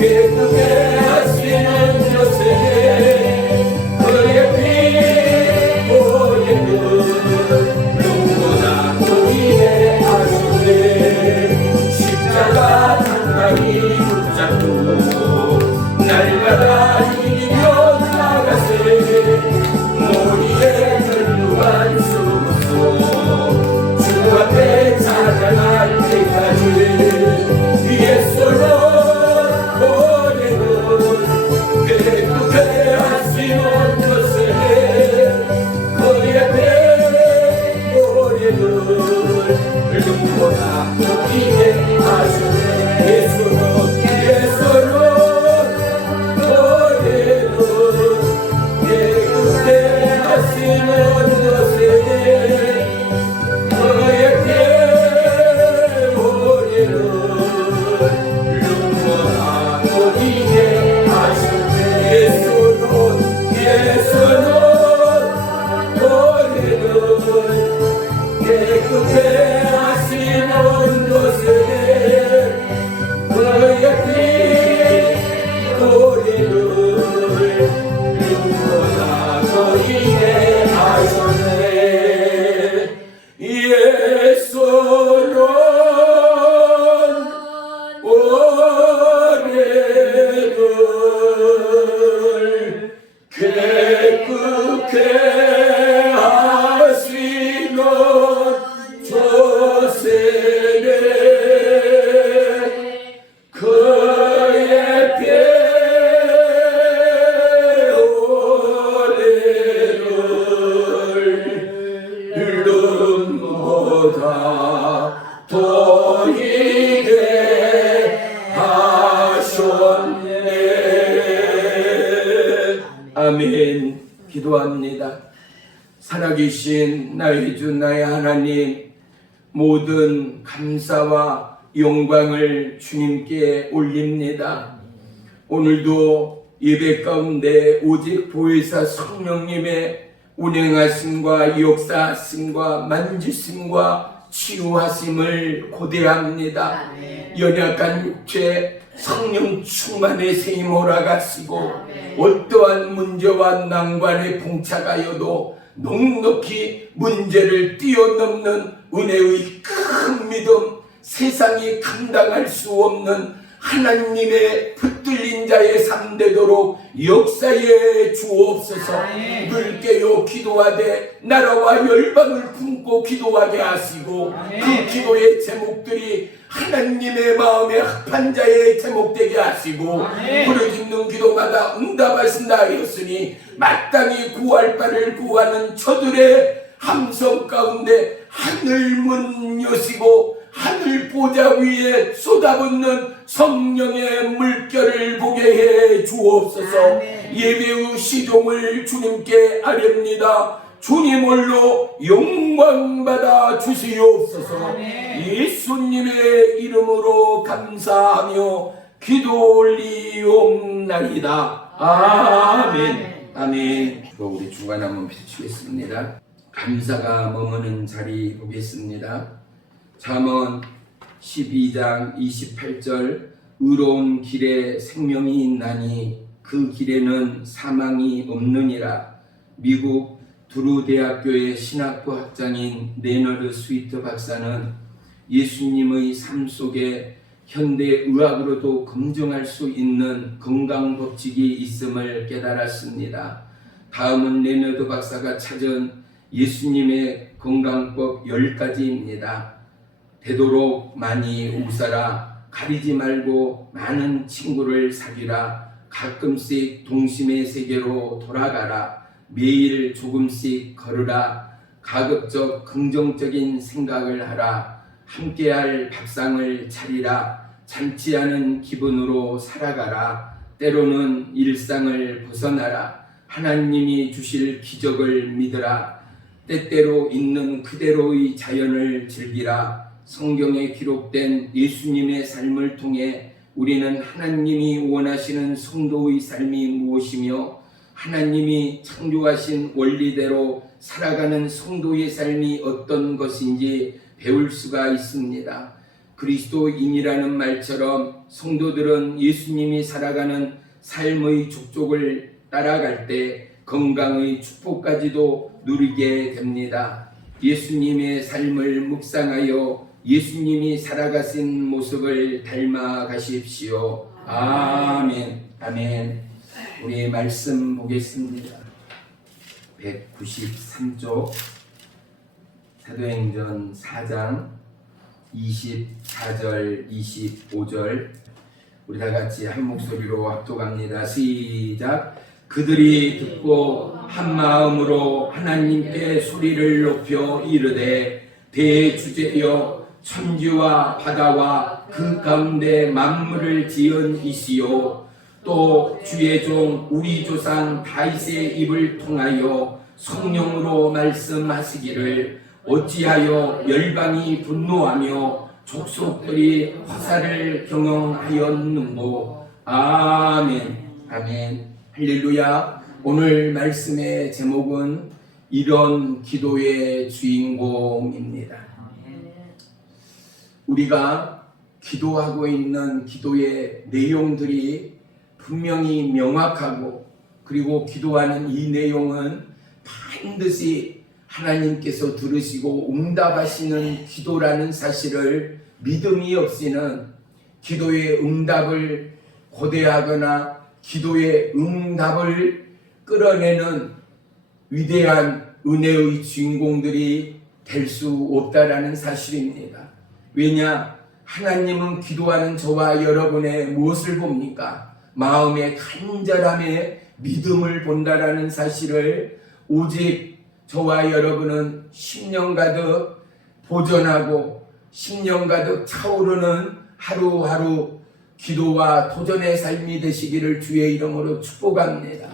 깨끗게 하시는 요새 그의 피 보이는 누구나 그이에 하시네 십자가 당당히 붙잡고 날마다 이기며 나가세 머리에 결루한 수고소 주 앞에 찾아갈 때까지 예수로 누구보다 높이게 하시네 예수로 노래로 깨끗게 하시는 것에 너의 머리를 누구보다 높이게 하시네 예수로 노래를 깨끗게 하시는 것에 그의 피 우리를 누구보다 너희에 하셨네 예수는 우리를 깨끗게 아멘. 기도합니다. 살아계신 나의 주 나의 하나님, 모든 감사와 영광을 주님께 올립니다. 오늘도 예배 가운데 오직 보혜사 성령님의 운행하심과 역사하심과 만지심과 치유하심을 고대합니다. 연약한 육체 성령 충만의 새 몰아가시고 어떠한 문제와 난관에 봉착하여도 넉넉히 문제를 뛰어넘는 은혜의 큰 믿음, 세상이 감당할 수 없는 하나님의 붙들린 자의 삶 되도록 역사에 주옵소서. 늘 깨어 기도하되 나라와 열방을 품고 기도하게 하시고 그 기도의 제목들이 하나님의 마음에 합한 자의 제목되게 하시고 부르짖는 기도마다 응답하신다 하였으니 마땅히 구할 바를 구하는 저들의 함성 가운데 하늘 문 여시고 하늘 보좌 위에 쏟아붓는 성령의 물결을 보게 해 주옵소서. 예배의 시종을 주님께 아렵니다. 주님 홀로 영광받아 주시옵소서. 예수님의 이름으로 감사하며 기도 올리옵나이다. 아멘. 아멘. 우리 주간 한번 비추겠습니다. 감사가 머무는 자리 보겠습니다. 잠언 12장 28절 의로운 길에 생명이 있나니 그 길에는 사망이 없느니라. 미국 두루 대학교의 신학부 학장인 레너드 스위트 박사는 예수님의 삶 속에 현대 의학으로도 검증할 수 있는 건강 법칙이 있음을 깨달았습니다. 다음은 레너드 박사가 찾은 예수님의 건강법 10가지입니다. 되도록 많이 웃어라. 가리지 말고 많은 친구를 사귀라. 가끔씩 동심의 세계로 돌아가라. 매일 조금씩 걸으라. 가급적 긍정적인 생각을 하라. 함께할 밥상을 차리라. 잔치하는 기분으로 살아가라. 때로는 일상을 벗어나라. 하나님이 주실 기적을 믿으라. 때때로 있는 그대로의 자연을 즐기라. 성경에 기록된 예수님의 삶을 통해 우리는 하나님이 원하시는 성도의 삶이 무엇이며 하나님이 창조하신 원리대로 살아가는 성도의 삶이 어떤 것인지 배울 수가 있습니다. 그리스도인이라는 말처럼 성도들은 예수님이 살아가는 삶의 족족을 따라갈 때 건강의 축복까지도 누리게 됩니다. 예수님의 삶을 묵상하여 예수님이 살아가신 모습을 닮아 가십시오. 아멘. 아멘. 우리 말씀 보겠습니다. 193쪽 사도행전 4장 24절 25절 우리 다 같이 한 목소리로 합독합니다. 시작. 그들이 듣고 한 마음으로 하나님께 소리를 높여 이르되 대주제여 천지와 바다와 그 가운데 만물을 지은 이시요 또 주의 종 우리 조상 다윗의 입을 통하여 성령으로 말씀하시기를 어찌하여 열방이 분노하며 족속들이 화살을 경영하였는고. 아멘. 아멘. 할렐루야. 오늘 말씀의 제목은 이런 기도의 주인공입니다. 우리가 기도하고 있는 기도의 내용들이 분명히 명확하고 그리고 기도하는 이 내용은 반드시 하나님께서 들으시고 응답하시는 기도라는 사실을 믿음이 없이는 기도의 응답을 고대하거나 기도의 응답을 끌어내는 위대한 은혜의 주인공들이 될 수 없다라는 사실입니다. 왜냐? 하나님은 기도하는 저와 여러분의 무엇을 봅니까? 마음의 간절함에 믿음을 본다라는 사실을 오직 저와 여러분은 10년 가득 보존하고 10년 가득 차오르는 하루하루 기도와 도전의 삶이 되시기를 주의 이름으로 축복합니다.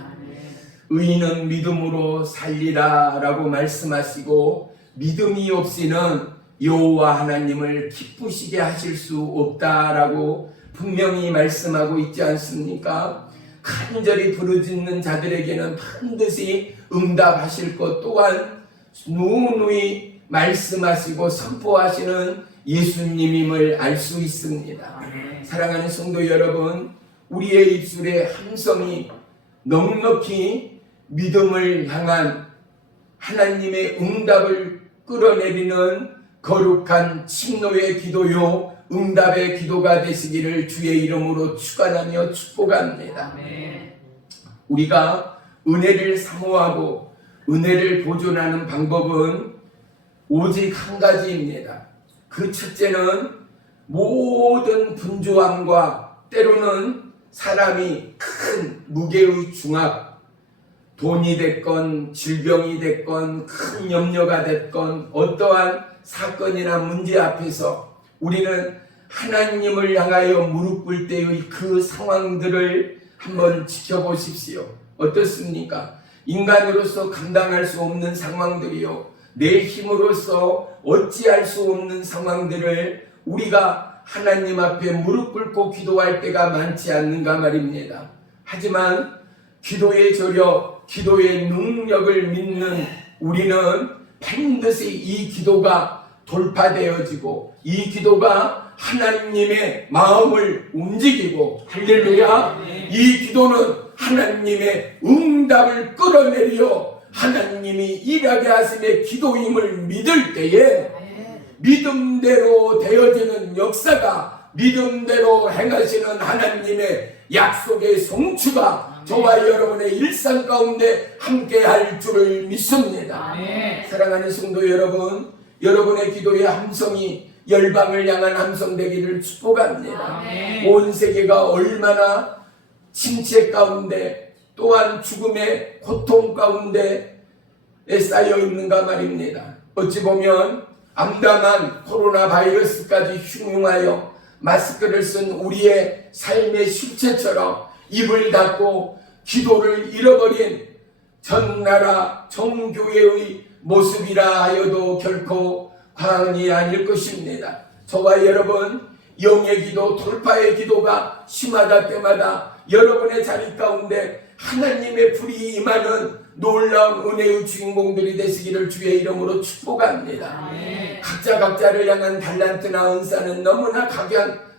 의인은 믿음으로 살리라 라고 말씀하시고 믿음이 없이는 여호와 하나님을 기쁘시게 하실 수 없다라고 분명히 말씀하고 있지 않습니까? 간절히 부르짖는 자들에게는 반드시 응답하실 것 또한 누누이 말씀하시고 선포하시는 예수님임을 알 수 있습니다. 사랑하는 성도 여러분, 우리의 입술에 함성이 넉넉히 믿음을 향한 하나님의 응답을 끌어내리는 거룩한 침노의 기도요 응답의 기도가 되시기를 주의 이름으로 축원하며 축복합니다. 우리가 은혜를 사모하고 은혜를 보존하는 방법은 오직 한 가지입니다. 그 첫째는 모든 분주함과 때로는 사람이 큰 무게의 중압, 돈이 됐건 질병이 됐건 큰 염려가 됐건 어떠한 사건이나 문제 앞에서 우리는 하나님을 향하여 무릎 꿇을 때의 그 상황들을 한번 지켜보십시오. 어떻습니까? 인간으로서 감당할 수 없는 상황들이요, 내 힘으로서 어찌할 수 없는 상황들을 우리가 하나님 앞에 무릎 꿇고 기도할 때가 많지 않는가 말입니다. 하지만 기도의 저력, 기도의 능력을 믿는 우리는 반드시 이 기도가 돌파되어지고 이 기도가 하나님의 마음을 움직이고, 할렐루야, 이 기도는 하나님의 응답을 끌어내려 하나님이 일하게 하심의 기도임을 믿을 때에 믿음대로 되어지는 역사가, 믿음대로 행하시는 하나님의 약속의 성취가 저와 여러분의 일상 가운데 함께할 줄을 믿습니다. 사랑하는 성도 여러분, 여러분의 기도의 함성이 열방을 향한 함성 되기를 축복합니다. 온 세계가 얼마나 침체 가운데 또한 죽음의 고통 가운데 쌓여 있는가 말입니다. 어찌 보면 암담한 코로나 바이러스까지 흉흉하여 마스크를 쓴 우리의 삶의 실체처럼 입을 닫고 기도를 잃어버린 전 나라 정교회의 모습이라 하여도 결코 과언이 아닐 것입니다. 저와 여러분, 영의 기도, 돌파의 기도가 심하다 때마다 여러분의 자리 가운데 하나님의 불이 임하는 놀라운 은혜의 주인공들이 되시기를 주의 이름으로 축복합니다. 각자를 향한 달란트나 은사는 너무나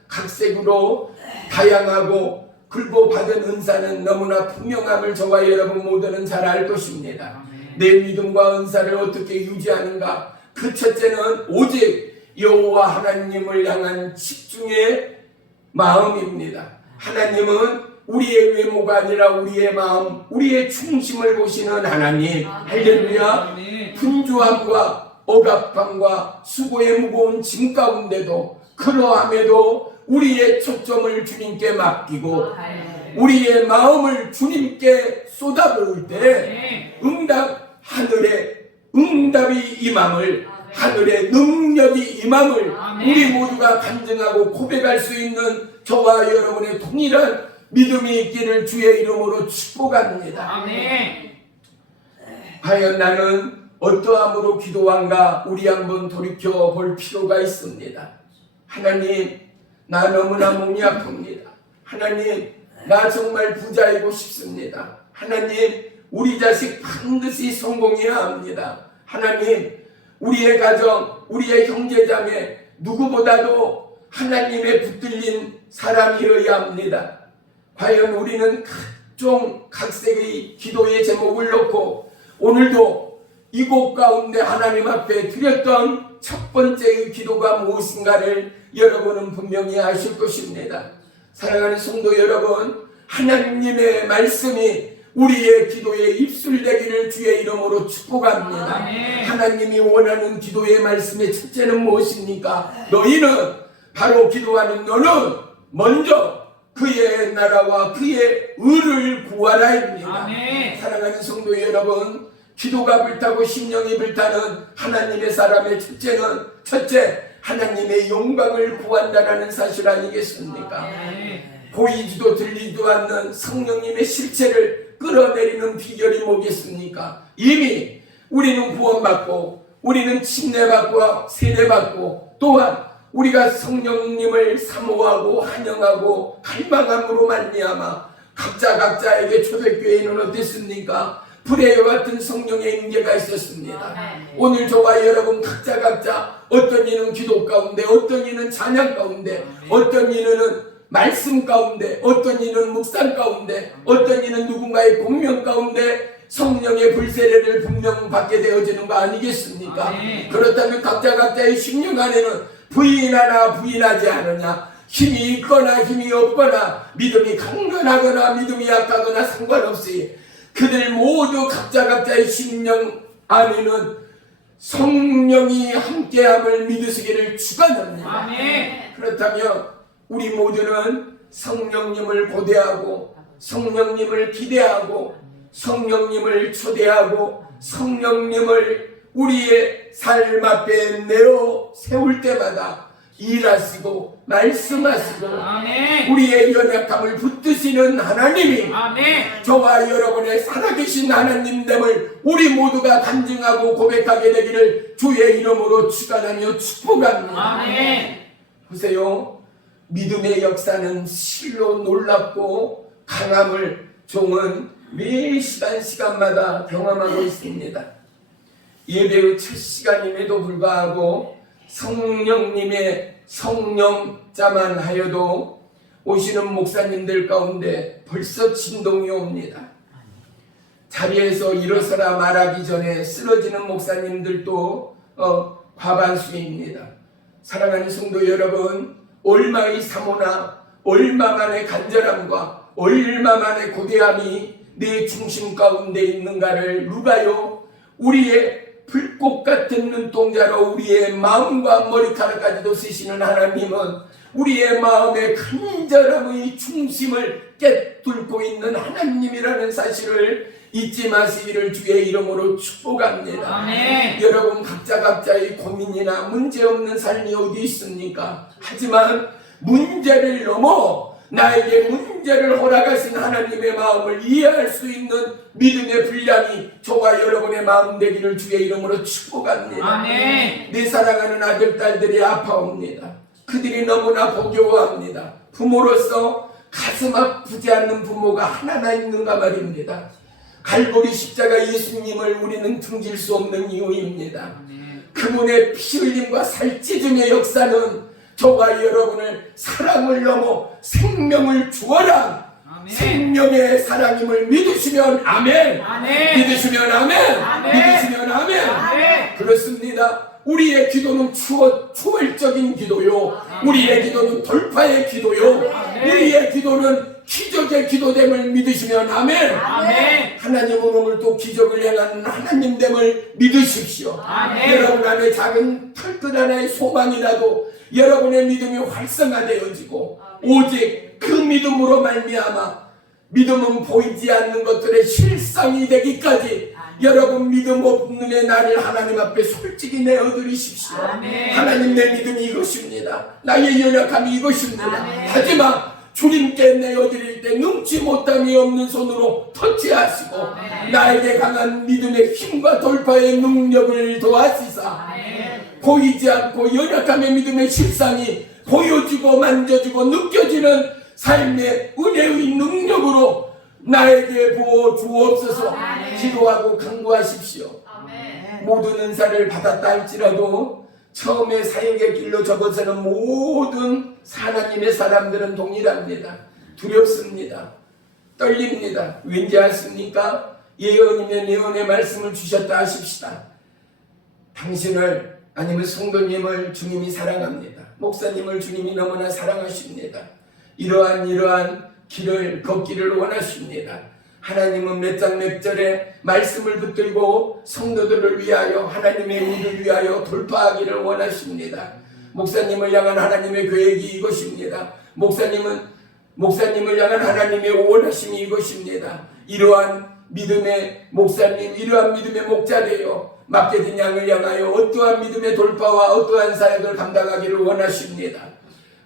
각색으로 다양하고 그리고 받은 은사는 너무나 분명함을 저와 여러분 모두는 잘 알 것입니다. 내 믿음과 은사를 어떻게 유지하는가? 그 첫째는 오직 여호와 하나님을 향한 집중의 마음입니다. 하나님은 우리의 외모가 아니라 우리의 마음, 우리의 중심을 보시는 하나님. 할렐루야. 분주함과 억압함과 수고의 무거운 짐 가운데도 그러함에도 우리의 초점을 주님께 맡기고 우리의 마음을 주님께 쏟아부을 때 하늘의 응답이 임함을, 하늘의 능력이 임함을 우리 모두가 간증하고 고백할 수 있는 저와 여러분의 동일한 믿음이 있기를 주의 이름으로 축복합니다. 과연 나는 어떠함으로 기도한가? 우리 한번 돌이켜 볼 필요가 있습니다. 하나님, 나 너무나 몸이 아픕니다. 하나님, 나 정말 부자이고 싶습니다. 하나님, 우리 자식 반드시 성공해야 합니다. 하나님, 우리의 가정, 우리의 형제자매 누구보다도 하나님의 붙들린 사람이어야 합니다. 과연 우리는 각종 각색의 기도의 제목을 놓고 오늘도 이곳 가운데 하나님 앞에 드렸던 첫 번째의 기도가 무엇인가를 여러분은 분명히 아실 것입니다. 사랑하는 성도 여러분, 하나님의 말씀이 우리의 기도에 입술되기를 주의 이름으로 축복합니다. 하나님이 원하는 기도의 말씀의 첫째는 무엇입니까? 너희는, 바로 기도하는 너는 먼저 그의 나라와 그의 의를 구하라입니다. 사랑하는 성도 여러분, 기도가 불타고 심령이 불타는 하나님의 사람의 첫째 하나님의 영광을 구한다라는 사실 아니겠습니까? 보이지도 들리지도 않는 성령님의 실체를 끌어내리는 비결이 뭐겠습니까? 이미 우리는 구원받고 우리는 침례받고 세례받고 또한 우리가 성령님을 사모하고 환영하고 갈망함으로 말미암아 각자에게 초대교회는 어땠습니까? 불의 같은 성령의 임재가 있었습니다. 오늘 저와 여러분 각자 어떤 이는 기도 가운데, 어떤 이는 찬양 가운데, 어떤 이는 말씀 가운데, 어떤 이는 묵상 가운데, 어떤 이는 누군가의 공명 가운데 성령의 불세례를 분명 받게 되어지는 거 아니겠습니까? 그렇다면 각자의 심령 안에는 부인하나 부인하지 않느냐, 힘이 있거나 힘이 없거나, 믿음이 강건하거나 믿음이 약하거나 상관없이 그들 모두 각자의 심령 안에는 성령이 함께함을 믿으시기를 축원합니다. 그렇다면 우리 모두는 성령님을 고대하고 성령님을 기대하고 성령님을 초대하고 성령님을 우리의 삶 앞에 내어 세울 때마다 일하시고 말씀하시고 우리의 연약함을 붙드시는 하나님이 저와 여러분의 살아계신 하나님됨을 우리 모두가 간증하고 고백하게 되기를 주의 이름으로 축원하며 축복합니다. 보세요, 믿음의 역사는 실로 놀랍고 강함을 종은 매 시간마다 경험하고 있습니다. 예배의 첫 시간임에도 불구하고 성령님의 성령자만 하여도 오시는 목사님들 가운데 벌써 진동이 옵니다. 자리에서 일어서라 말하기 전에 쓰러지는 목사님들도 과반수입니다. 사랑하는 성도 여러분, 얼마의 사모나 얼마만의 간절함과 얼마만의 고대함이 내 중심 가운데 있는가를 누가요? 우리의 불꽃 같은 눈동자로 우리의 마음과 머리카락까지도 쓰시는 하나님은 우리의 마음의 간절함의 중심을 깨뚫고 있는 하나님이라는 사실을 잊지 마시기를 주의 이름으로 축복합니다. 여러분 각자의 고민이나 문제없는 삶이 어디 있습니까? 하지만 문제를 넘어 나에게 문제를 허락하신 하나님의 마음을 이해할 수 있는 믿음의 분량이 저와 여러분의 마음 되기를 주의 이름으로 축복합니다. 내 사랑하는 아들, 딸들이 아파옵니다. 그들이 너무나 보교합니다. 부모로서 가슴 아프지 않는 부모가 하나나 있는가 말입니다. 갈보리 십자가 예수님을 우리는 등질 수 없는 이유입니다. 그분의 피 흘림과 살찌짐의 역사는 저와 여러분을 사랑을 넘어 생명을 주어라, 생명의 사랑임을 믿으시면 아멘, 믿으시면 아멘, 믿으시면 아멘. 그렇습니다. 우리의 기도는 초월적인 기도요, 우리의 기도는 돌파의 기도요, 우리의 기도는 기적의 기도됨을 믿으시면 아멘. 하나님은 오늘 또 기적을 행하는 하나님됨을 믿으십시오. 여러분 안에 작은 털끝 하나의 소망이라도 여러분의 믿음이 활성화되어지고 오직 그 믿음으로 말미암아 믿음은 보이지 않는 것들의 실상이 되기까지 여러분 믿음 없는 나를 하나님 앞에 솔직히 내어드리십시오. 하나님, 내 믿음이 이것입니다. 나의 연약함이 이것입니다. 하지만 주님께 내어드릴 때 능치 못함이 없는 손으로 터치하시고 나에게 강한 믿음의 힘과 돌파의 능력을 도와주사 보이지 않고 연약함의 믿음의 실상이 보여지고 만져지고 느껴지는 삶의 은혜의 능력으로 나에게 부어 주옵소서. 기도하고 간구하십시오. 모든 은사를 받았다 할지라도 처음에 사역의 길로 접어서는 모든 하나님의 사람들은 동일합니다. 두렵습니다. 떨립니다. 왠지 아십니까? 예언이면 예언의 말씀을 주셨다 하십시다. 당신을 아니면 성도님을 주님이 사랑합니다. 목사님을 주님이 너무나 사랑하십니다. 이러한 길을 걷기를 원하십니다. 하나님은 몇 장 몇 절에 말씀을 붙들고 성도들을 위하여 하나님의 일을 위하여 돌파하기를 원하십니다. 목사님을 향한 하나님의 계획이 이것입니다. 목사님을 향한 하나님의 원하심이 이것입니다. 이러한 믿음의 목사님, 이러한 믿음의 목자 되어 맡겨진 양을 향하여 어떠한 믿음의 돌파와 어떠한 사역을 감당하기를 원하십니다.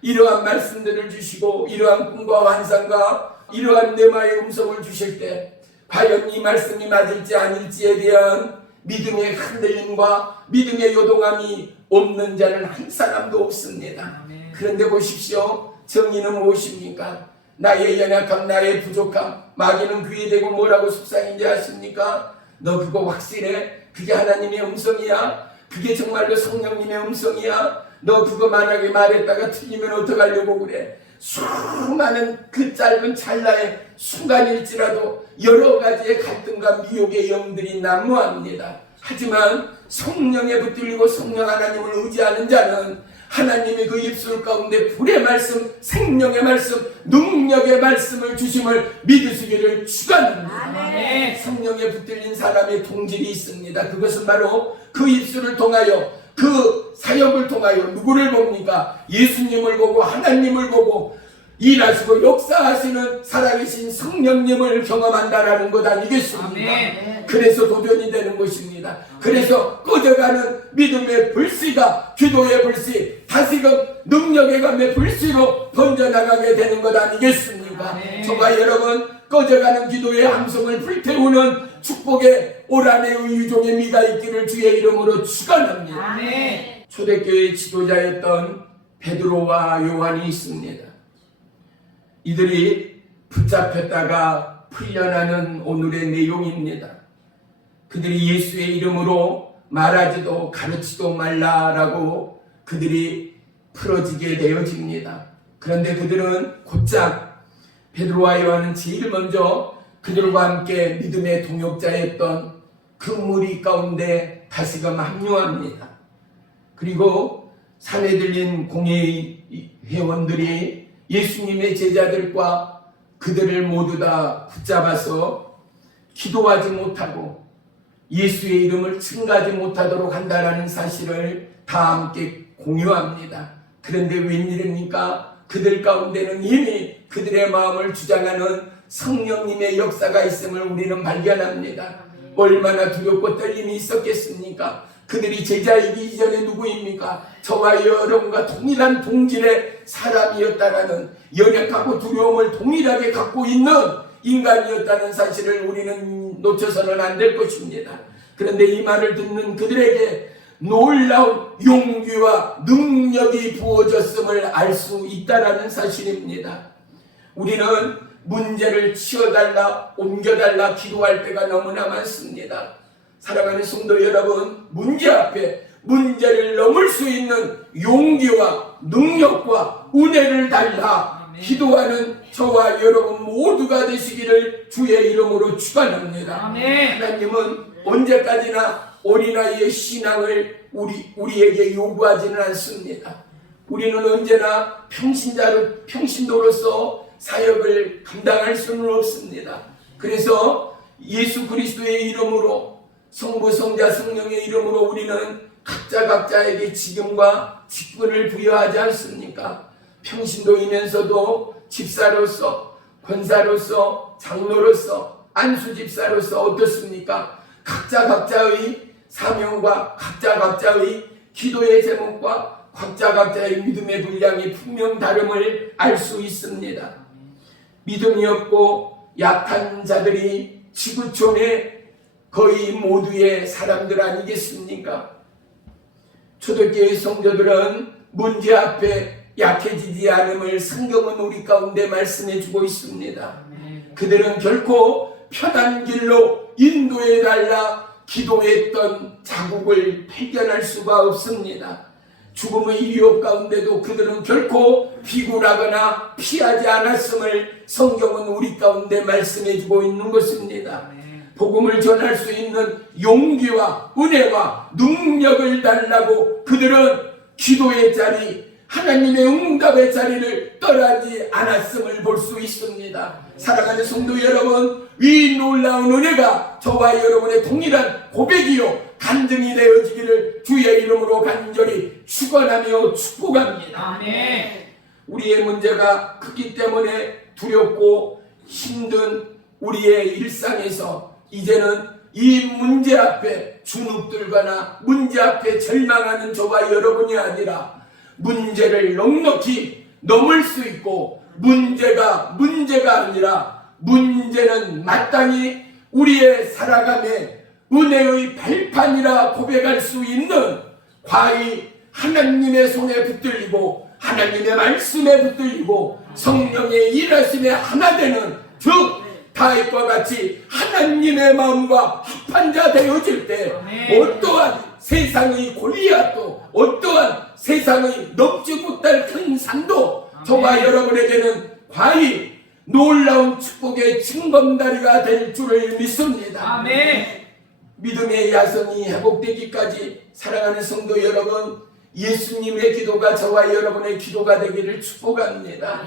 이러한 말씀들을 주시고 이러한 꿈과 환상과 이러한 내마의 음성을 주실 때 과연 이 말씀이 맞을지 아닐지에 대한 믿음의 흔들림과 믿음의 요동함이 없는 자는 한 사람도 없습니다. 그런데 보십시오. 정의는 무엇입니까? 나의 연약함, 나의 부족함, 마귀는 귀에 대고 뭐라고 속상인지 아십니까? 너 그거 확실해? 그게 하나님의 음성이야? 그게 정말로 성령님의 음성이야? 너 그거 만약에 말했다가 틀리면 어떡하려고 그래? 수많은 그 짧은 찰나의 순간일지라도 여러 가지의 갈등과 미혹의 영들이 난무합니다. 하지만 성령에 붙들리고 성령 하나님을 의지하는 자는 하나님의 그 입술 가운데 불의 말씀, 생명의 말씀, 능력의 말씀을 주심을 믿으시기를 축원합니다. 성령에 붙들린 사람의 동질이 있습니다. 그것은 바로 그 입술을 통하여 그 사역을 통하여 누구를 봅니까? 예수님을 보고 하나님을 보고 일하시고 역사하시는 살아계신 성령님을 경험한다라는 것 아니겠습니까? 그래서 도전이 되는 것입니다. 그래서 꺼져가는 믿음의 불씨가 기도의 불씨, 다시금 능력의 감의 불씨로 번져나가게 되는 것 아니겠습니까? 저와 여러분, 꺼져가는 기도의 함성을 불태우는 축복의 오란의 유종의 미가 있기를 주의 이름으로 축원합니다. 초대교회 지도자였던 베드로와 요한이 있습니다. 이들이 붙잡혔다가 풀려나는 오늘의 내용입니다. 그들이 예수의 이름으로 말하지도 가르치도 말라라고 그들이 풀어지게 되어집니다. 그런데 그들은 곧장 베드로와 요한은 제일 먼저 그들과 함께 믿음의 동역자였던 그 무리 가운데 다시금 합류합니다. 그리고 산에 들린 공회 회원들이 예수님의 제자들과 그들을 모두 다 붙잡아서 기도하지 못하고 예수의 이름을称가지 못하도록 한다는 사실을 다 함께 공유합니다. 그런데 웬일입니까? 그들 가운데는 이미 그들의 마음을 주장하는 성령님의 역사가 있음을 우리는 발견합니다. 얼마나 두렵고 떨림이 있었겠습니까? 그들이 제자이기 이전에 누구입니까? 저와 여러분과 동일한 동질의 사람이었다라는 연약하고 두려움을 동일하게 갖고 있는 인간이었다는 사실을 우리는 놓쳐서는 안 될 것입니다. 그런데 이 말을 듣는 그들에게 놀라운 용기와 능력이 부어졌음을 알 수 있다라는 사실입니다. 우리는 문제를 치워달라, 옮겨달라 기도할 때가 너무나 많습니다. 사랑하는 성도 여러분, 문제 앞에 문제를 넘을 수 있는 용기와 능력과 은혜를 달라 기도하는 저와 여러분 모두가 되시기를 주의 이름으로 축원합니다. 하나님은 언제까지나 어린아이의 신앙을 우리에게 요구하지는 않습니다. 우리는 언제나 평신도로서 사역을 감당할 수는 없습니다. 그래서 예수 그리스도의 이름으로, 성부, 성자, 성령의 이름으로 우리는 각자에게 직임과 직분을 부여하지 않습니까? 평신도이면서도 집사로서, 권사로서, 장로로서, 안수집사로서 어떻습니까? 각자의 사명과 각자의 기도의 제목과 각자의 믿음의 분량이 분명 다름을 알 수 있습니다. 믿음이 없고 약한 자들이 지구촌의 거의 모두의 사람들 아니겠습니까? 초대교회 성도들은 문제 앞에 약해지지 않음을 성경은 우리 가운데 말씀해 주고 있습니다. 그들은 결코 편한 길로 인도해 달라 기도했던 자국을 발견할 수가 없습니다. 죽음의 위협 가운데도 그들은 결코 비굴하거나 피하지 않았음을 성경은 우리 가운데 말씀해 주고 있는 것입니다. 복음을 전할 수 있는 용기와 은혜와 능력을 달라고 그들은 기도의 자리, 하나님의 응답의 자리를 떠나지 않았음을 볼 수 있습니다. 사랑하는 성도 여러분, 이 놀라운 은혜가 저와 여러분의 동일한 고백이요 간증이 되어지기를 주의 이름으로 간절히 축원하며 축복합니다. 우리의 문제가 크기 때문에 두렵고 힘든 우리의 일상에서 이제는 이 문제 앞에 주눅들거나 문제 앞에 절망하는 저와 여러분이 아니라 문제를 넉넉히 넘을 수 있고 문제가 아니라 문제는 마땅히 우리의 살아감의 은혜의 발판이라 고백할 수 있는 과히 하나님의 손에 붙들리고 하나님의 말씀에 붙들리고 성령의 일하심에 하나 되는 즉 다윗과 같이 하나님의 마음과 합한 자 되어질 때 어떠한 세상의 골리앗도 어떠한 세상의 넘지 못할 큰 산도 저와 여러분에게는 과히 놀라운 축복의 징검다리가 될 줄을 믿습니다. 믿음의 야성이 회복되기까지 사랑하는 성도 여러분, 예수님의 기도가 저와 여러분의 기도가 되기를 축복합니다.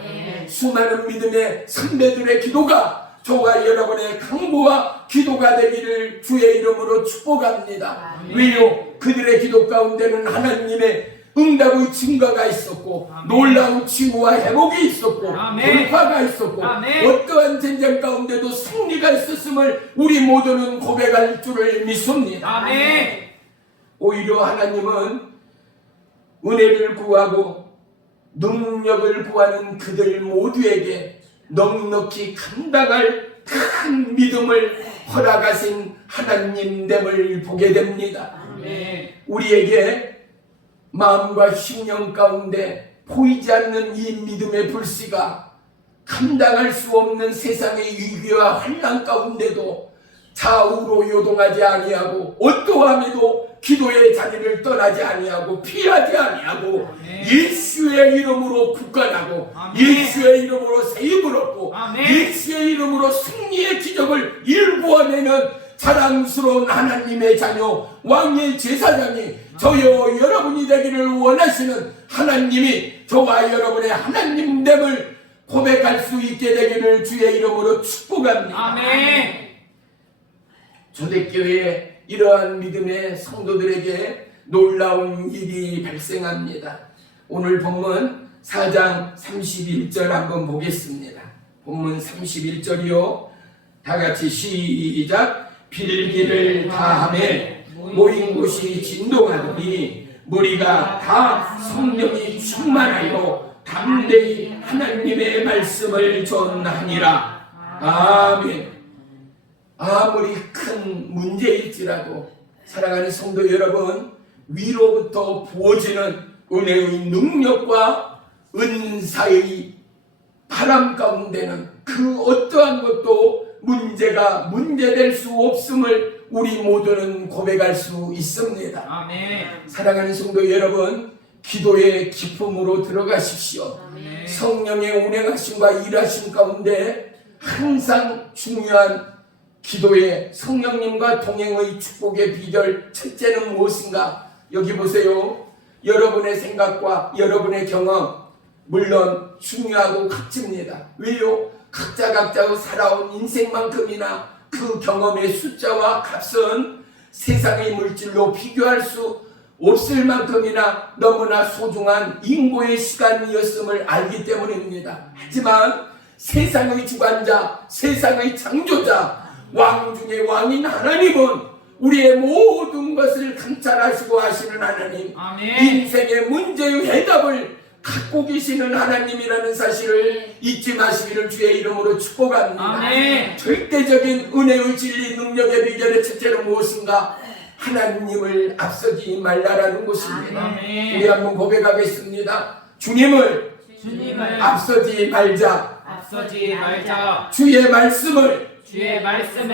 수많은 믿음의 선배들의 기도가 저와 여러분의 강구와 기도가 되기를 주의 이름으로 축복합니다. 왜요? 그들의 기도 가운데는 하나님의 응답의 증거가 있었고 놀라운 치유와 회복이 있었고 돌파가 있었고 어떠한 전쟁 가운데도 승리가 있었음을 우리 모두는 고백할 줄을 믿습니다. 오히려 하나님은 은혜를 구하고 능력을 구하는 그들 모두에게 넉넉히 감당할 큰 믿음을 허락하신 하나님됨을 보게 됩니다. 우리에게 마음과 심령 가운데 보이지 않는 이 믿음의 불씨가 감당할 수 없는 세상의 위기와 환난 가운데도 좌우로 요동하지 아니하고 어떠함에도 기도의 자리를 떠나지 아니하고 피하지 아니하고 예수의 이름으로 굳건하고 예수의 이름으로 세임을 얻고 예수의 이름으로 승리의 기적을 일구어내는 자랑스러운 하나님의 자녀 왕의 제사장이 저요 여러분이 되기를 원하시는 하나님이 저와 여러분의 하나님됨을 고백할 수 있게 되기를 주의 이름으로 축복합니다. 초대교회에 이러한 믿음의 성도들에게 놀라운 일이 발생합니다. 오늘 본문 4장 31절 한번 보겠습니다. 본문 31절이요. 다같이 시작. 빌기를 다하매 모인 곳이 진동하더니 무리가 다 성령이 충만하여 담대히 하나님의 말씀을 전하니라. 아멘. 아무리 큰 문제일지라도 사랑하는 성도 여러분, 위로부터 부어지는 은혜의 능력과 은사의 바람 가운데는 그 어떠한 것도 문제될 수 없음을 우리 모두는 고백할 수 있습니다. 아멘. 사랑하는 성도 여러분, 기도의 기쁨으로 들어가십시오. 아멘. 성령의 운행하심과 일하심 가운데 항상 중요한 기도의 성령님과 동행의 축복의 비결 첫째는 무엇인가? 여기 보세요. 여러분의 생각과 여러분의 경험 물론 중요하고 값집니다. 왜요? 각자의 살아온 인생만큼이나 그 경험의 숫자와 값은 세상의 물질로 비교할 수 없을 만큼이나 너무나 소중한 인고의 시간이었음을 알기 때문입니다. 하지만 세상의 주관자, 세상의 창조자, 왕 중의 왕인 하나님은 우리의 모든 것을 감찰하시고 하시는 하나님, 아멘. 인생의 문제의 해답을 갖고 계시는 하나님이라는 사실을 잊지 마시기를 주의 이름으로 축복합니다. 아멘. 절대적인 은혜의 진리 능력의 비결의 첫째는 무엇인가? 하나님을 앞서지 말라라는 것입니다. 아멘. 우리 한번 고백하겠습니다. 주님을 앞서지 말자. 앞서지 말자. 주의 말씀을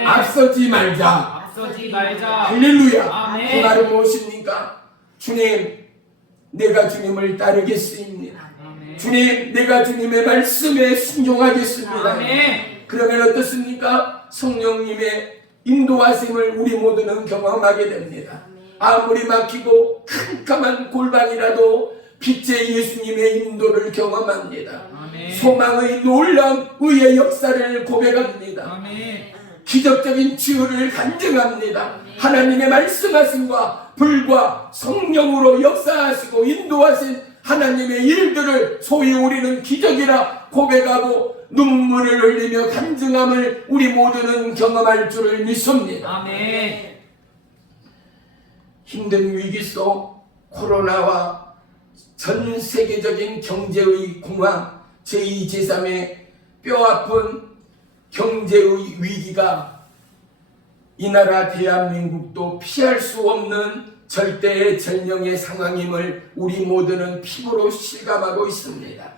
앞서지 말자. 할렐루야. 아멘. 그 말은 무엇입니까? 주님, 내가 주님을 따르겠습니다. 아멘. 주님, 내가 주님의 말씀에 순종하겠습니다. 아멘. 그러면 어떻습니까? 성령님의 인도하심을 우리 모두는 경험하게 됩니다. 아무리 막히고 캄캄한 골방이라도 빛의 예수님의 인도를 경험합니다. 아멘. 소망의 놀라운 의의 역사를 고백합니다. 아멘. 기적적인 치유를 간증합니다. 하나님의 말씀하심과 불과 성령으로 역사하시고 인도하신 하나님의 일들을 소위 우리는 기적이라 고백하고 눈물을 흘리며 간증함을 우리 모두는 경험할 줄을 믿습니다. 아멘. 힘든 위기 속 코로나와 전 세계적인 경제의 공황, 제2, 제3의 뼈아픈 경제의 위기가 이 나라 대한민국도 피할 수 없는 절대의 전령의 상황임을 우리 모두는 피부로 실감하고 있습니다.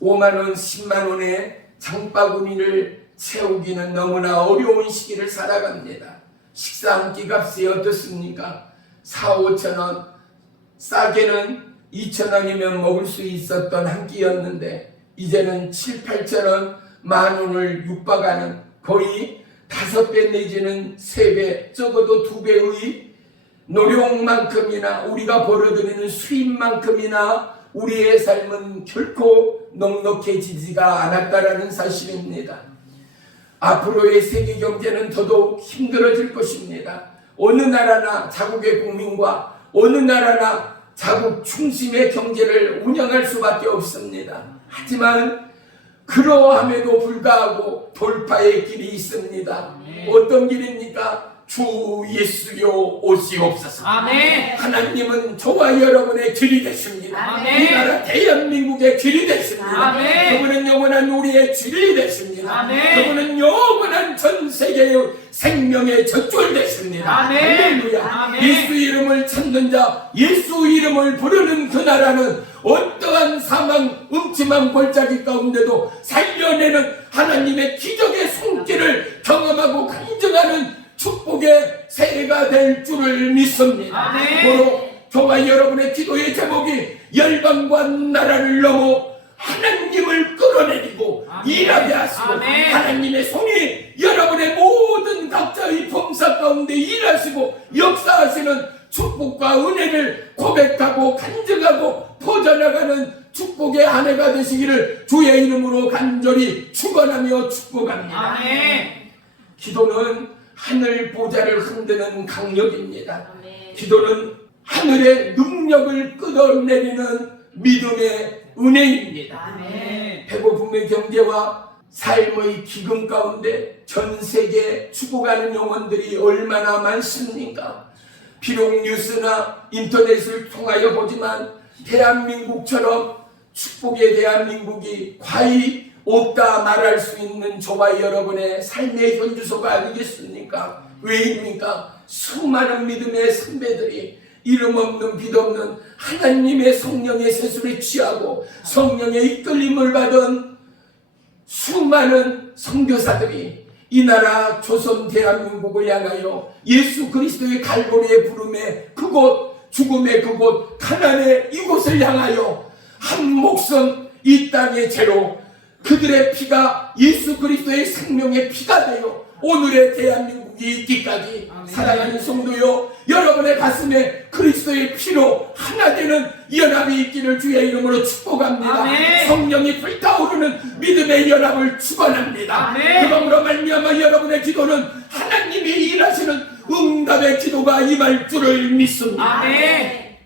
5만원, 10만원의 장바구니를 채우기는 너무나 어려운 시기를 살아갑니다. 식사 한 끼 값이 어떻습니까? 4, 5천원, 싸게는 2천원이면 먹을 수 있었던 한 끼였는데 이제는 7, 8천원, 만원을 육박하는 거의 5배 내지는 3배, 적어도 2배의 노력만큼이나 우리가 벌어들이는 수입만큼이나 우리의 삶은 결코 넉넉해지지가 않았다라는 사실입니다. 앞으로의 세계 경제는 더더욱 힘들어질 것입니다. 어느 나라나 자국의 국민과 어느 나라나 자국 중심의 경제를 운영할 수밖에 없습니다. 하지만 그러함에도 불구하고 돌파의 길이 있습니다. 어떤 길입니까? 주 예수여 오시옵소서. 아멘. 하나님은 저와 여러분의 길이 되십니다. 아멘. 이 나라 대한민국의 길이 되십니다. 아멘. 그분은 영원한 우리의 길이 되십니다. 아멘. 그분은 영원한 전 세계의 생명의 젖줄 되십니다. 아멘. 할렐루야. 아멘. 예수 이름을 찾는 자, 예수 이름을 부르는 그 나라는 어떠한 사망 음침한 골짜기 가운데도 살려내는 하나님의 기적의 손길을 경험하고 간증하는 축복의 세례가 될 줄을 믿습니다. 아멘. 바로 저와 여러분의 기도의 제목이 열방과 나라를 넘어 하나님을 끌어내리고 아멘. 일하게 하시고 아멘. 하나님의 손이 여러분의 모든 각자의 범사 가운데 일하시고 역사하시는 축복과 은혜를 고백하고 간증하고 퍼져나가는 축복의 한 해가 되시기를 주의 이름으로 간절히 축원하며 축복합니다. 아멘. 기도는 하늘 보좌를 흔드는 강력입니다. 아멘. 기도는 하늘의 능력을 끌어내리는 믿음의 은혜입니다. 아멘. 배고픔의 경제와 삶의 기근 가운데 전 세계에 죽어가는 영혼들이 얼마나 많습니까? 비록 뉴스나 인터넷을 통하여 보지만 대한민국처럼 축복의 대한민국이 과히 없다 말할 수 있는 저와 여러분의 삶의 현주소가 아니겠습니까? 왜입니까? 수많은 믿음의 선배들이 이름 없는 빛 없는 하나님의 성령의 세술에 취하고 성령의 이끌림을 받은 수많은 선교사들이 이 나라 조선 대한민국을 향하여 예수 그리스도의 갈보리의 부름에 그곳 죽음의 그곳 가난의 이곳을 향하여 한 목숨 이 땅의 죄로 그들의 피가 예수 그리스도의 생명의 피가 되어 오늘의 대한민국이 있기까지 사랑하는 성도요 여러분의 가슴에 그리스도의 피로 하나 되는 연합이 있기를 주의 이름으로 축복합니다. 아멘. 성령이 불타오르는 믿음의 연합을 축원합니다. 아멘. 그러므로 말미암아 여러분의 기도는 하나님이 일하시는 응답의 기도가 임할 줄을 믿습니다. 아멘.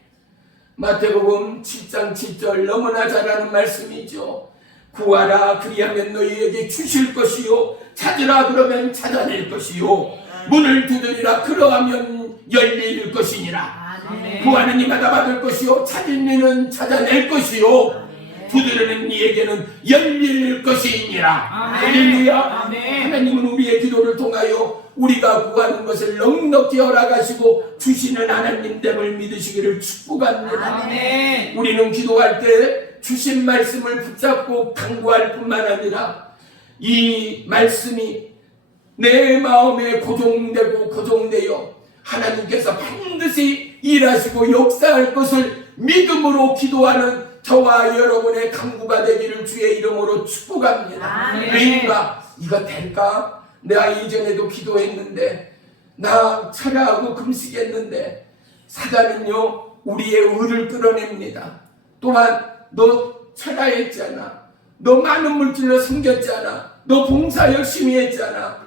마태복음 7장 7절 너무나 잘 아는 말씀이죠. 구하라 그리하면 너희에게 주실 것이요 찾으라 그러면 찾아낼 것이요 문을 두드리라 그러하면 열릴 것이니라. 아멘. 구하는 이마다 받을 것이요 찾은 이는 찾아낼 것이요 두드리는 이에게는 열릴 것이니라. 아멘. 할렐루야. 아멘. 하나님은 우리의 기도를 통하여 우리가 구하는 것을 넉넉히 허락하시고 주시는 하나님됨을 믿으시기를 축복합니다. 아멘. 우리는 기도할 때 주신 말씀을 붙잡고 간구할 뿐만 아니라 이 말씀이 내 마음에 고정되어 하나님께서 반드시 일하시고 역사할 것을 믿음으로 기도하는 저와 여러분의 간구가 되기를 주의 이름으로 축복합니다. 아멘. 왜인가? 이거 될까? 내가 이전에도 기도했는데 나 철야하고 금식했는데 사단은요 우리의 의를 끌어냅니다. 또한 너 철야했잖아. 너 많은 물질로 섬겼잖아. 너 봉사 열심히 했잖아.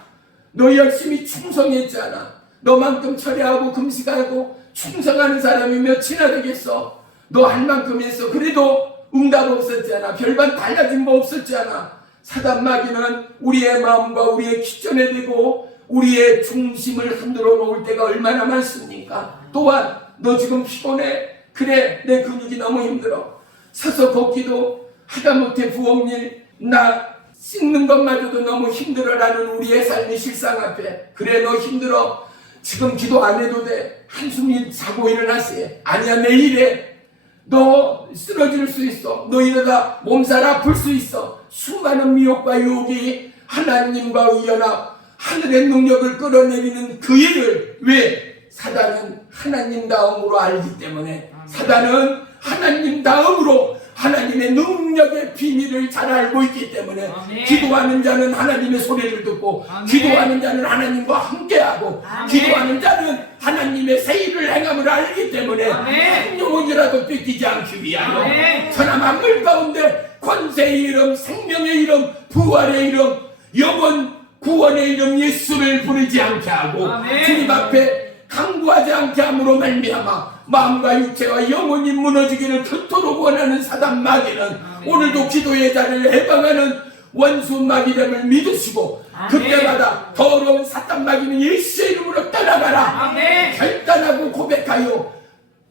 너 열심히 충성했잖아. 너만큼 철야하고 금식하고 충성하는 사람이 몇이나 되겠어. 너 할 만큼 했어. 그래도 응답 없었잖아. 별반 달라진 거 없었잖아. 사단 마귀는 우리의 마음과 우리의 기전에 대고 우리의 중심을 흔들어 놓을 때가 얼마나 많습니까? 또한 너 지금 피곤해. 그래 내 근육이 너무 힘들어. 서서 걷기도 하다못해 부엌일 나 씻는 것마저도 너무 힘들어라는 우리의 삶의 실상 앞에 그래 너 힘들어. 지금 기도 안 해도 돼. 한숨이 자고 일어났어요. 아니야 내일에 너 쓰러질 수 있어. 너 이러다 몸살 아플 수 있어. 수많은 미혹과 유혹이 하나님과 연합 하늘의 능력을 끌어내리는 그 일을 왜? 사단은 하나님 다음으로 알기 때문에 사단은 하나님 다음으로 하나님의 능력의 비밀을 잘 알고 있기 때문에 아멘. 기도하는 자는 하나님의 소리를 듣고 아멘. 기도하는 자는 하나님과 함께하고 아멘. 기도하는 자는 하나님의 새 일을 행함을 알기 때문에 아멘. 한 영혼이라도 뺏기지 않기 위하여 아멘. 천하 만물 가운데 권세의 이름, 생명의 이름, 부활의 이름, 영원 구원의 이름 예수를 부르지 않게 하고 아멘. 주님 앞에 강구하지 않게 함으로 말미암아 마음과 육체와 영혼이 무너지기를 그토록 원하는 사단 마귀는 아멘. 오늘도 기도의 자리를 해방하는 원수 마귀됨을 믿으시고 아멘. 그때마다 더러운 사단 마귀는 예수의 이름으로 떠나가라. 아멘. 결단하고 고백하여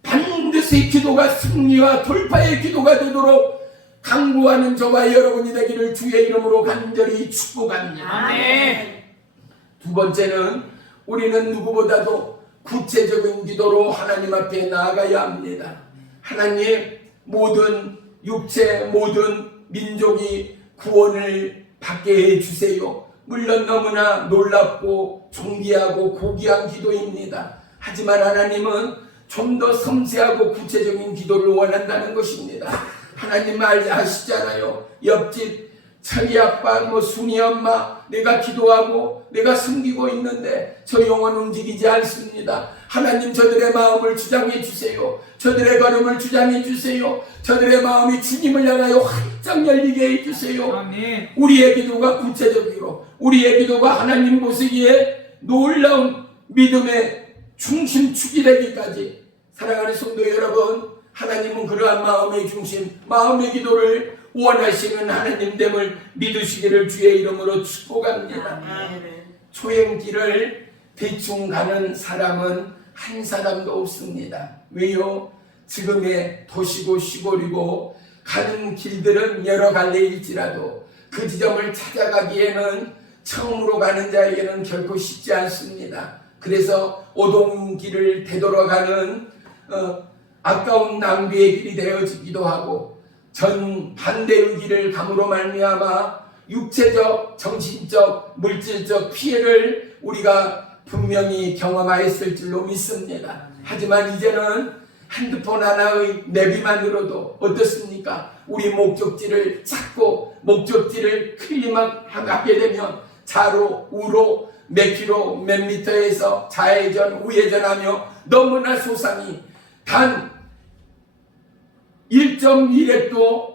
반드시 기도가 승리와 돌파의 기도가 되도록 강구하는 저와 여러분이 되기를 주의 이름으로 간절히 축복합니다. 아멘. 두 번째는 우리는 누구보다도 구체적인 기도로 하나님 앞에 나아가야 합니다. 하나님, 모든 육체, 모든 민족이 구원을 받게 해주세요. 물론 너무나 놀랍고 존귀하고 고귀한 기도입니다. 하지만 하나님은 좀 더 섬세하고 구체적인 기도를 원한다는 것입니다. 하나님 아시잖아요. 옆집 자기 아빠, 순이 엄마, 내가 기도하고 내가 섬기고 있는데 저 영혼 움직이지 않습니다. 하나님 저들의 마음을 주장해 주세요. 저들의 걸음을 주장해 주세요. 저들의 마음이 주님을 향하여 활짝 열리게 해 주세요. 아멘. 우리의 기도가 구체적으로 우리의 기도가 하나님 보시기에 놀라운 믿음의 중심축이 되기까지 사랑하는 성도 여러분, 하나님은 그러한 마음의 중심, 마음의 기도를 원하시는 하나님됨을 믿으시기를 주의 이름으로 축복합니다. 초행길을 대충 가는 사람은 한 사람도 없습니다. 왜요? 지금의 도시고 시골이고 가는 길들은 여러 갈래일지라도 그 지점을 찾아가기에는 처음으로 가는 자에게는 결코 쉽지 않습니다. 그래서 오동길을 되돌아가는 아까운 낭비의 길이 되어지기도 하고 전 반대의 길을 감으로 말미암아 육체적, 정신적, 물질적 피해를 우리가 분명히 경험하였을 줄로 믿습니다. 하지만 이제는 핸드폰 하나의 내비만으로도 어떻습니까? 우리 목적지를 찾고 목적지를 클릭하게 되면 좌로 우로 몇 킬로 몇 미터에서 좌회전 우회전하며 너무나 소상히 단 1.1획도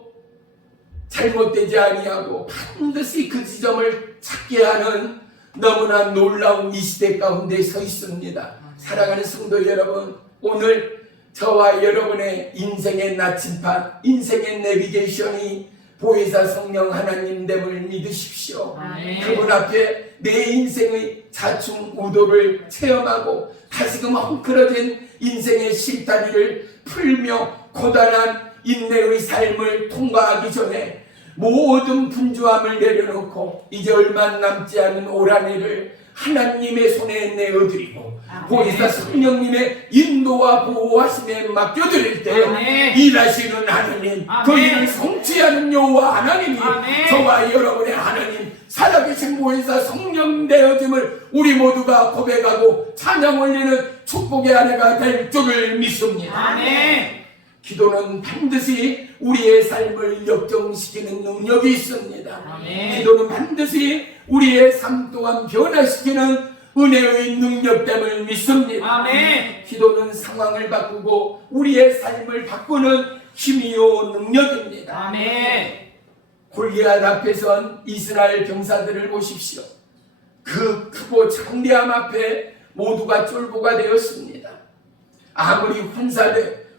잘못되지 아니하고 반드시 그 지점을 찾게 하는 너무나 놀라운 이 시대 가운데 서 있습니다. 사랑하는 성도 여러분, 오늘 저와 여러분의 인생의 나침판, 인생의 내비게이션이 보혜사 성령 하나님됨을 믿으십시오. 아멘. 그분 앞에 내 인생의 자충우도를 체험하고 다시금 헝클어진 인생의 실다리를 풀며 고단한 인내의 삶을 통과하기 전에 모든 분주함을 내려놓고 이제 얼마 남지 않은 올 한 해를 하나님의 손에 내어드리고 보혜사 성령님의 인도와 보호하심에 맡겨드릴 때 아멘. 일하시는 하나님, 그 아멘. 일을 성취하는 여호와 하나님이 아멘. 저와 여러분의 하나님, 살아계신 보혜사 성령 되어짐을 우리 모두가 고백하고 찬양 올리는 축복의 아내가 될 줄을 믿습니다. 아멘. 기도는 반드시 우리의 삶을 역정시키는 능력이 있습니다. 아멘. 기도는 반드시 우리의 삶 또한 변화시키는 은혜의 능력됨을 믿습니다. 아멘. 기도는 상황을 바꾸고 우리의 삶을 바꾸는 힘이요 능력입니다. 아멘. 골리앗 앞에 선 이스라엘 병사들을 보십시오. 그 크고 장대함 앞에 모두가 쫄보가 되었습니다. 아무리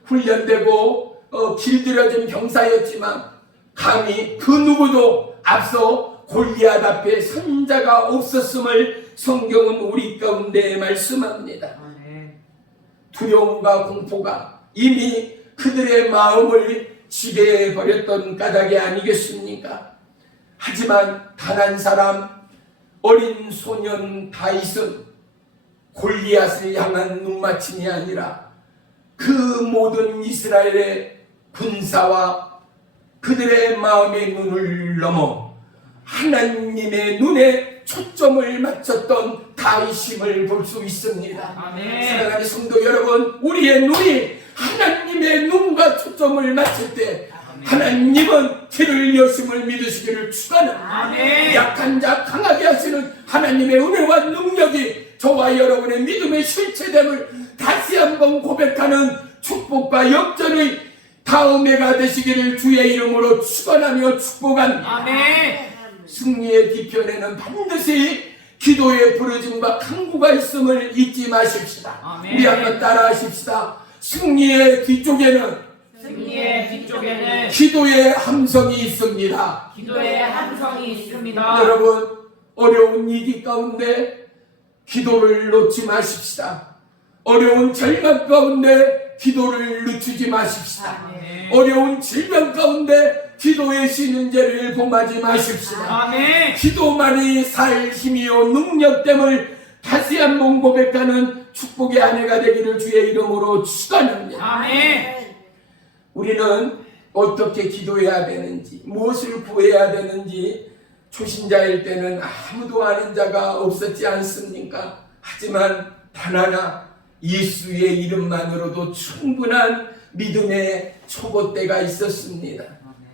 훈련되고 길들여진 병사였지만 감히 그 누구도 앞서 골리앗 앞에 선자가 없었음을 성경은 우리 가운데 말씀합니다. 두려움과 공포가 이미 그들의 마음을 지배해버렸던 까닭이 아니겠습니까? 하지만 단 한 사람, 어린 소년 다윗은 골리앗을 향한 눈맞춤이 아니라 그 모든 이스라엘의 군사와 그들의 마음의 눈을 넘어 하나님의 눈에 초점을 맞췄던 다윗임을 볼 수 있습니다. 아멘. 사랑하는 성도 여러분, 우리의 눈이 하나님의 눈과 초점을 맞출 때 하나님은 그를 여심을 믿으시기를 축원합니다. 아멘. 약한 자 강하게 하시는 하나님의 은혜와 능력이 저와 여러분의 믿음의 실체됨을 다시 한번 고백하는 축복과 역전의 다음 해가 되시기를 주의 이름으로 축원하며 축복합니다. 아멘. 승리의 뒤편에는 반드시 기도의 부르짐과 간구가 있음을 잊지 마십시다. 아멘. 우리 한번 따라하십시다. 승리의 뒤쪽에는 승리의 뒤쪽에는 기도의 함성이 있습니다. 기도의 함성이 있습니다. 여러분, 어려운 위기 가운데 기도를 놓지 마십시다. 어려운 절망 가운데 기도를 늦추지 마십시다. 아멘. 어려운 질병 가운데 기도의 쉬는 죄를 범하지 마십시다. 아멘. 기도만이 살 힘이요 능력됨을 다시 한번 고백하는 축복의 아내가 되기를 주의 이름으로 축원합니다. 아멘. 우리는 어떻게 기도해야 되는지, 무엇을 구해야 되는지 초신자일 때는 아무도 아는 자가 없었지 않습니까? 하지만 단 하나, 예수의 이름만으로도 충분한 믿음의 초보 때가 있었습니다.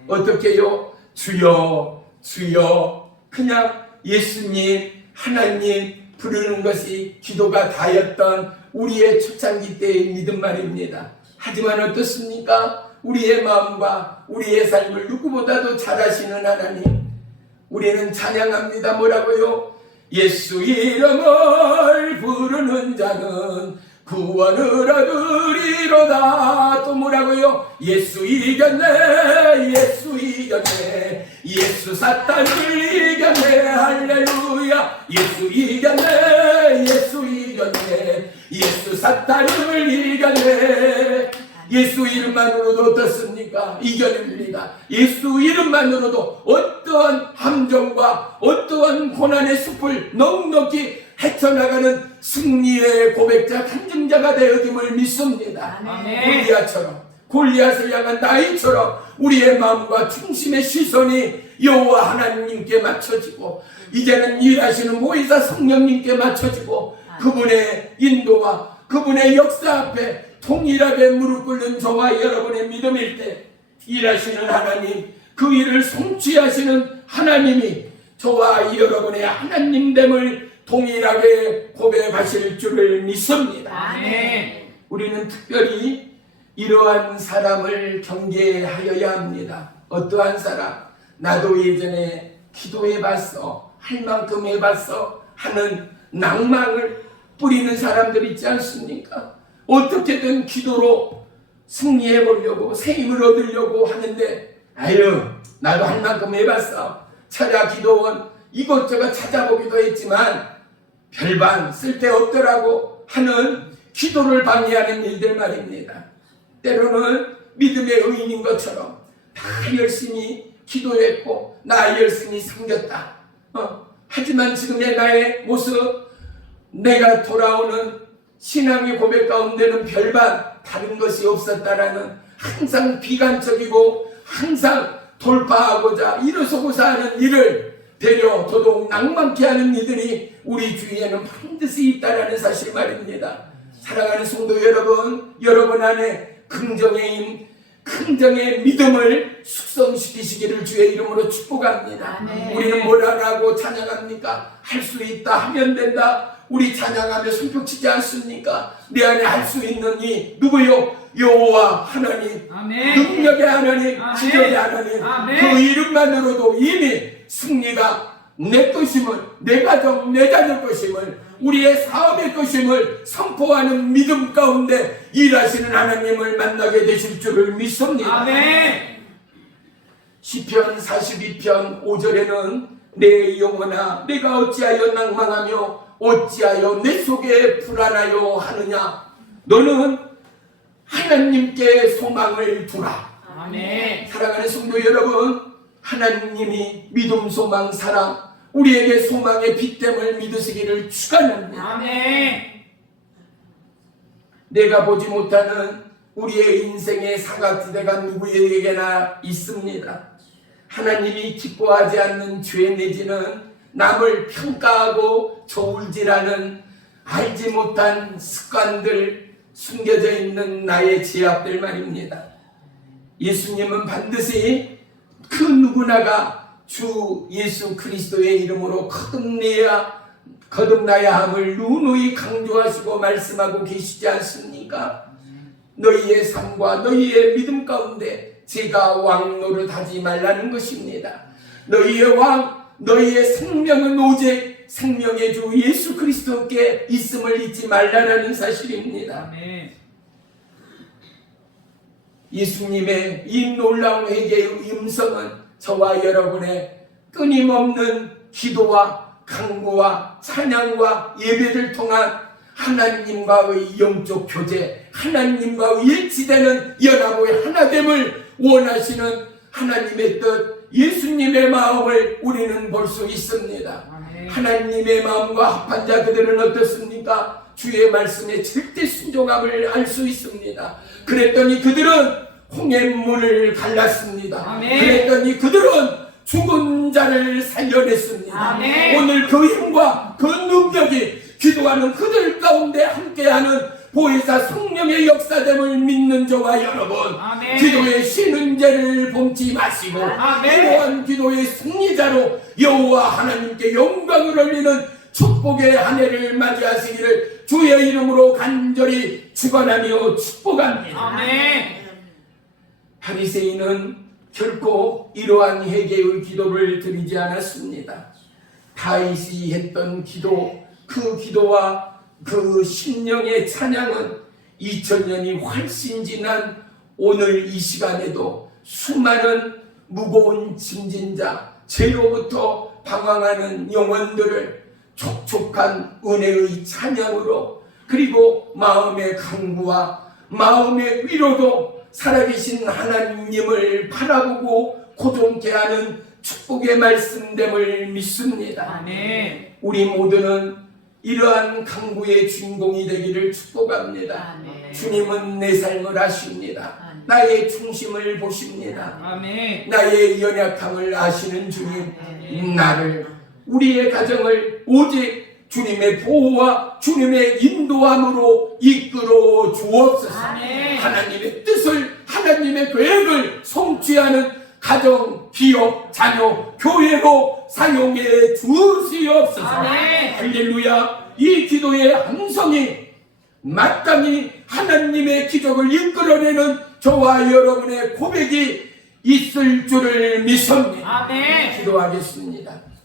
어떻게요? 주여, 주여, 그냥 예수님, 하나님 부르는 것이 기도가 다였던 우리의 초창기 때의 믿음 말입니다. 하지만 어떻습니까? 우리의 마음과 우리의 삶을 누구보다도 잘 아시는 하나님, 우리는 찬양합니다. 뭐라고요? 예수 이름을 부르는 자는 구원을 얻으리로다. 또 뭐라고요? 예수 이겼네, 예수 이겼네, 예수 사탄을 이겼네, 할렐루야. 예수 이겼네, 예수 이겼네, 예수 사탄을 이겼네. 예수 이름만으로도 어떻습니까? 이겨냅니다. 예수 이름만으로도 어떠한 함정과 어떠한 고난의 숲을 넉넉히 헤쳐나가는 승리의 고백자 간증자가 되어짐을 믿습니다. 아멘. 골리앗을 향한 나이처럼 우리의 마음과 중심의 시선이 여호와 하나님께 맞춰지고 이제는 일하시는 모이사 성령님께 맞춰지고 그분의 인도와 그분의 역사 앞에 동일하게 무릎 꿇는 저와 여러분의 믿음일 때 일하시는 하나님, 그 일을 성취하시는 하나님이 저와 여러분의 하나님됨을 동일하게 고백하실 줄을 믿습니다. 아멘. 우리는 특별히 이러한 사람을 경계하여야 합니다. 어떠한 사람? 나도 예전에 기도해봤어, 할 만큼 해봤어 하는 낭망을 뿌리는 사람들 있지 않습니까? 어떻게든 기도로 승리해보려고 새 힘을 얻으려고 하는데 아유 나도 할 만큼 해봤어, 찾아 기도원 이것저것 찾아보기도 했지만 별반 쓸데없더라고 하는 기도를 방해하는 일들 말입니다. 때로는 믿음의 의인인 것처럼 다 열심히 기도했고 나 열심히 섬겼다. 하지만 지금의 나의 모습, 내가 돌아오는 신앙의 고백 가운데는 별반 다른 것이 없었다라는 항상 비관적이고 항상 돌파하고자 일어서고자 하는 일을 되려 더더욱 낭만케 하는 이들이 우리 주위에는 반드시 있다라는 사실 말입니다. 사랑하는 성도 여러분, 여러분 안에 긍정의 힘, 긍정의 믿음을 숙성시키시기를 주의 이름으로 축복합니다. 아멘. 우리는 뭐라고 찬양합니까? 할 수 있다, 하면 된다. 우리 찬양하며 손뼉치지 않습니까? 내 안에 할 수 있는 이 누구요? 여호와 하나님, 아멘. 능력의 하나님, 아멘. 지존의 하나님. 아멘. 그 이름만으로도 이미 승리가 내 것임을, 내 가정, 내 자녀 것임을, 우리의 사업의 것임을 선포하는 믿음 가운데 일하시는 하나님을 만나게 되실 줄을 믿습니다. 아멘. 시편 42편 5절에는 내 영혼아 내가 어찌하여 낭망하며 어찌하여 내 속에 불안하여 하느냐, 너는 하나님께 소망을 두라. 아멘. 사랑하는 성도 여러분, 하나님이 믿음, 소망, 사랑, 우리에게 소망의 빛됨을 믿으시기를 축원합니다. 아멘. 내가 보지 못하는 우리의 인생의 사각지대가 누구에게나 있습니다. 하나님이 기뻐하지 않는 죄 내지는 남을 평가하고 저울질하는 알지 못한 습관들, 숨겨져 있는 나의 죄악들 말입니다. 예수님은 반드시 그 누구나가 주 예수 그리스도의 이름으로 거듭나야 함을 누누이 강조하시고 말씀하고 계시지 않습니까? 너희의 삶과 너희의 믿음 가운데 제가 왕 노릇하지 말라는 것입니다. 너희의 왕, 너희의 생명은 오직 생명의 주 예수 그리스도께 있음을 잊지 말라는 사실입니다. 아멘. 예수님의 이 놀라운 회개의 음성은 저와 여러분의 끊임없는 기도와 강구와 찬양과 예배를 통한 하나님과의 영적 교제, 하나님과 일치되는 연합의 하나됨을 원하시는 하나님의 뜻, 예수님의 마음을 우리는 볼 수 있습니다. 아멘. 하나님의 마음과 합한 자 그들은 어떻습니까? 주의 말씀에 절대 순종함을 알 수 있습니다. 그랬더니 그들은 홍해물을 갈랐습니다. 아멘. 그랬더니 그들은 죽은 자를 살려냈습니다. 아멘. 오늘 그 힘과 그 능력이 기도하는 그들 가운데 함께하는 보혜사 성령의 역사됨을 믿는 저와 여러분, 아멘. 기도의 쉬는 죄를 범치 마시고 아멘. 이러한 기도의 승리자로 여호와 하나님께 영광을 돌리는 축복의 한 해를 맞이하시기를 주의 이름으로 간절히 축원하며 축복합니다. 아멘. 바리새인은 결코 이러한 회개의 기도를 드리지 않았습니다. 다윗이 했던 기도, 그 기도와 그 심령의 찬양은 2000년이 훨씬 지난 오늘 이 시간에도 수많은 무거운 짐진 자, 죄로부터 방황하는 영혼들을 촉촉한 은혜의 찬양으로, 그리고 마음의 강구와 마음의 위로도 살아계신 하나님을 바라보고 고동케 하는 축복의 말씀됨을 믿습니다. 아멘. 우리 모두는 이러한 강구의 주인공이 되기를 축복합니다. 아멘. 주님은 내 삶을 아십니다. 아멘. 나의 중심을 보십니다. 아멘. 나의 연약함을 아시는 주님, 아멘. 나를, 우리의 가정을 오직 주님의 보호와 주님의 인도함으로 이끌어 주옵소서. 아멘. 하나님의 뜻을, 하나님의 계획을 성취하는 가정, 기업, 자녀, 교회로 사용해 주시옵소서. 아멘. 할렐루야. 이 기도의 함성이 마땅히 하나님의 기적을 이끌어내는 저와 여러분의 고백이 있을 줄을 믿습니다. 아멘. 기도하겠습니다.